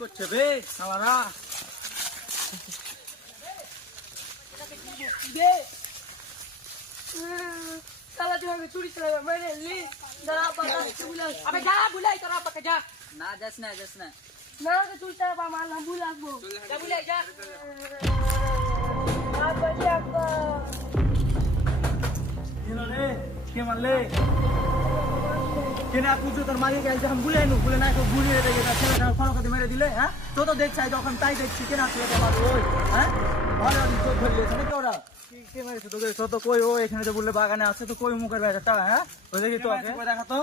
করছে বে সালারা साला जो है चोरी चला मैंने ली जरा पता बुला अबे जा बुलाई तोरा पका जा না যাস না যাস না ना के चोरी चला पा माल हम बुला को जा बुलाई जा आप बजे आपका কেন রে কে মারলে কেন আপনি তো তোর মারি গেছে हम বুলাই नु বুলে না তো বুলি রে গেছে ছেলেটা ফলো করে মেরে দিলে হ্যাঁ তো তো দেখছাই যখন তাই দেখছি কেন ছেলেটা মারো ওই হ্যাঁ ভালো তো ধরলেছে না তোরা কে মারিস তোকে তো কই ও এখানে তো বললে বাগানে আছে তো কই মুখের ব্যাটাটা হ্যাঁ ওই দেখি তো আছে কই দেখা তো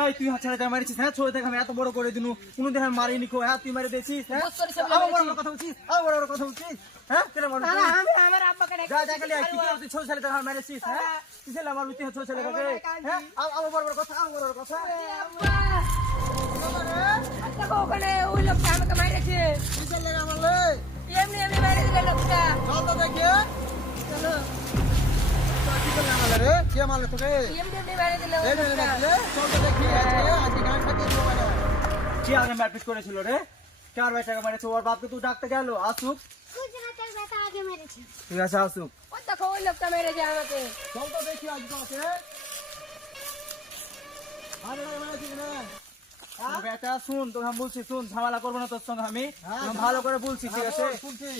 এই তুই হাত ছেড়ে মারিছিস হ্যাঁ ছোট থেকে আমি এত বড় করে দিনু কোন দিন আমি মারিনি কো হ্যাঁ তুই মেরে দিছিস হ্যাঁ আবার বড় বড় কথা বলছিস আবার বড় বড় কথা বলছিস হ্যাঁ কেন মারছিস আমি আমার আব্বা কে যা যা গেলে কি তুই ছোট ছেলে থেকে মারিছিস হ্যাঁ তুই ছেলে আমার তুই ছোট ছেলে থেকে হ্যাঁ আবার বড় বড় কথা আবার বড় বড় কথা আব্বা আচ্ছা ওখানে ওই লোকটা আমাকে মাইরেছে তুই ছেলে মারলে এমনি এমনি মাইরে দিল লোকটা চল তো দেখে চলো কি করলে আমারে রে কে মারলে তোকে এমনি এমনি মাইরে দিল এই রে রে চল তো দেখি আজকে গান খাতে দিও মানে কি আগে মারপিট করেছিল রে চার বেটাকে মারেছে ওর বাপকে তুই ডাকতে গেল আসুক कुछ ना तक बेटा आगे मेरे से ঠিক আছে আসুক ওই দেখো ওই লোকটা মেরেছে আমাকে চল তো দেখি আজকে ওকে আরে মারছিস না বেটা শুন তোকে আমি বলছি শুন ঝামেলা করবো না তোর সঙ্গে আমি ভালো করে বলছি ঠিক আছে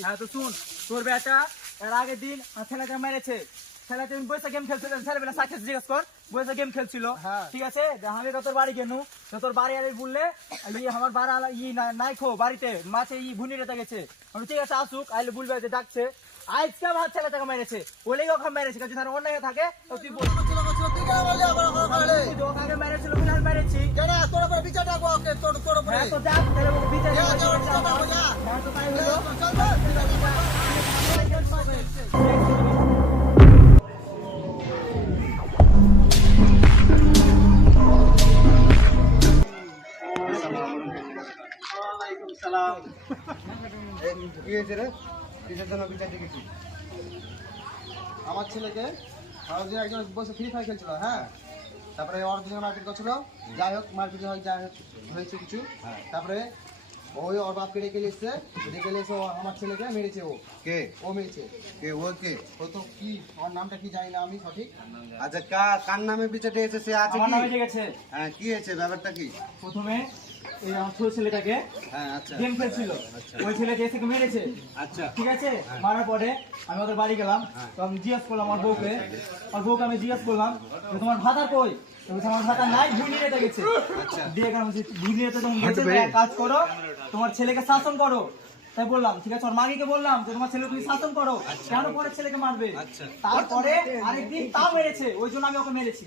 হ্যাঁ তো শুন তোর বেটা এর আগের দিন ছেলেকে মেরেছে ছেলেকে বসে গেম খেলছিল ছেলেবেলা সাকসেস জিজ্ঞেস কর বসে গেম খেলছিল ঠিক আছে আমি তোর বাড়ি গেনু তো তোর বাড়ি আরে বললে আমার বাড়া নাই খো বাড়িতে মাছে ভুনি রেতে গেছে আমি ঠিক আছে আসুক আইলে বলবে যে ডাকছে আজকে আমার ছেলেটাকে মেরেছে ওলেই ওকে মেরেছে যদি তার অন্যায় থাকে তো তুই বল আগে মেরেছিল বলে আমি মেরেছি তোর উপরে বিচার ডাকবো ওকে তোর উপরে হ্যাঁ তো যাক তাহলে ওকে বিচার যা, করতে যা, হবে। যা, যা। হ্যাঁ তো তাই হলো চল তো। কি হয়েছে রে কিসের জন্য বিচার ডেকেছি আমার ছেলেকে যে একজন বসে ফ্রি ফায়ার খেলছিল হ্যাঁ তারপরে ওর দুজন মারপিট করছিল যাই হোক মারপিট হয়েছে কিছু তারপরে ওই ওর বাপকে ডেকে এসছে ও আমার ছেলেকে মেরেছে ও কে ও মেরেছে কে ও কে ও তো কি ওর নামটা কি জানি না আমি সঠিক আচ্ছা কার নামে বিচারটা এসেছে আছে আমার কি নামে ঠিক আছে হ্যাঁ কি হয়েছে ব্যাপারটা কি প্রথমে এই আমার ছোট ছেলেটাকে হ্যাঁ আচ্ছা গেম খেলছিল ওই ছেলেকে এসে মেরেছে আচ্ছা ঠিক আছে মারার পরে আমি ওদের বাড়ি গেলাম তো আমি জিজ্ঞেস করলাম আমার বউকে আমি জিজ্ঞেস করলাম যে তোমার ভাতা কই তো বলছে, আমার ভাতা নাই ভুনিয়েতে গেছে দিয়ে গেলাম ভুনিয়েতে তুমি গেছে এক কাজ করো তোমার ছেলেকে শাসন করো তাই বললাম ঠিক আছে ওর মাগিকে বললাম যে তোমার ছেলে তুমি শাসন করো কেন পরে ছেলেকে মারবে তারপরে আরেকদিন তাও মেরেছে ওই জন্য আমি ওকে মেরেছি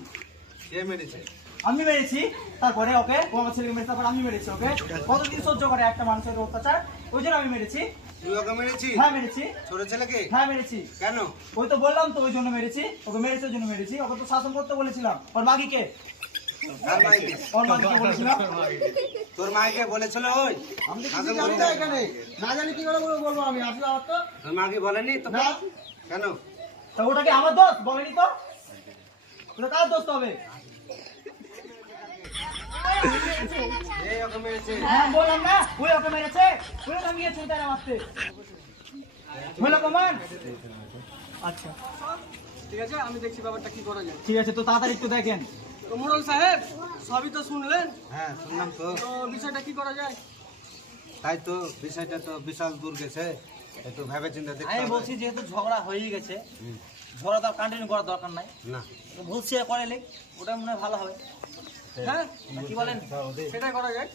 কে মেরেছে আমি মেরেছি তারপরে ওকে ও আমার ছেলেকে মেরেছে তারপর আমি মেরেছি ওকে কতদিন সহ্য করে একটা মানুষের অত্যাচার ওই জন্য আমি মেরেছি তুই ওকে মেরেছিস হ্যাঁ মেরেছি ছোট ছেলেকে হ্যাঁ মেরেছি কেন ওই তো বললাম তো ওই জন্য মেরেছি ওকে মেরেছে ওই জন্য মেরেছি ওকে তো শাসন করতে বলেছিলাম ওর মাগিকে কার মাইকে ওর মাগিকে বলেছিলাম তোর মাইকে বলেছিল ওই আমি তো কিছু জানি না এখানে না জানি কি করে বলবো আমি আসলে আমার তো তোর মাকে বলেনি তো না কেন তা ওটা কি আমার দোষ বলেনি তো ওটা কার দোষ হবে এই ওকে মেরেছে হ্যাঁ বললাম না ওই ওকে মেরেছে ওই আমি গিয়েছি তারা মারতে হলো কমান আচ্ছা ঠিক আছে আমি দেখছি ব্যাপারটা কি করা যায় ঠিক আছে তো তাড়াতাড়ি একটু দেখেন তো মোড়ল সাহেব সবই তো শুনলেন হ্যাঁ শুনলাম তো তো বিষয়টা কি করা যায় তাই তো বিষয়টা তো বিশাল দূর গেছে একটু ভেবে চিন্তা দেখতে আমি হবে। বলছি যেহেতু ঝগড়া হয়ে গেছে ঝগড়া তো কন্টিনিউ করার দরকার নাই না ভুল সে করে লেখ ওটা মনে হয় ভালো হবে হ্যাঁ কি বলেন সেটাই করা যায়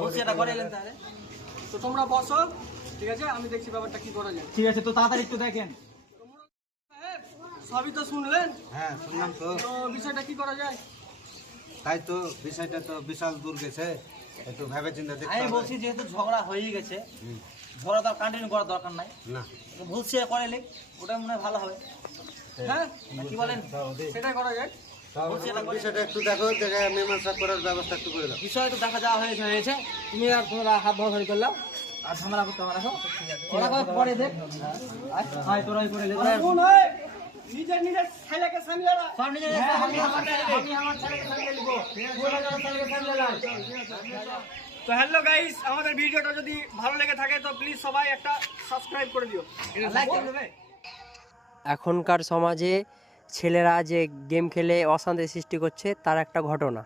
ভুল সেটা করে এলেন তাহলে তো তোমরা বসো ঠিক আছে আমি দেখছি ব্যাপারটা কি করা যায় ঠিক আছে তো তাড়াতাড়ি একটু দেখেন তো মোড়ল সাহেব সবই তো শুনলেন হ্যাঁ শুনলাম তো তো বিষয়টা কি করা যায় তাই তো বিষয়টা তো বিশাল দূর গেছে একটু ভেবে চিন্তা দেখতে আমি হবে। বলছি যেহেতু ঝগড়া হয়ে গেছে ঝগড়া তো কন্টিনিউ করার দরকার নাই না ভুল সে করে লেখ ওটা মনে হয় ভালো হবে হ্যাঁ কি বলেন সেটাই করা যায় ভুল সেটা করে বিষয়টা একটু দেখো দেখে মীমাংসা করার ব্যবস্থা একটু করে দাও বিষয় তো দেখা যাওয়া হয়েছে তুমি আর তোমরা হাত ধরাধরি করলাম আর ঝামেলা করতে আমার রাখো ওরা পরে দেখ তোরাই করে নিজের নিজের ছেলেকে সামলালা সব নিজে আমি আমার ছেলেকে সামলে নিব তোরা যেন ছেলেকে সামলে লাও তো হ্যালো গাইস, আমাদের ভিডিওটা যদি ভালো লেগে থাকে তো প্লিজ সবাই একটা সাবস্ক্রাইব করে দিও, লাইক করে দেবে। এখনকার সমাজে ছেলেরা যে গেম খেলে অশান্তি সৃষ্টি করছে তার একটা ঘটনা।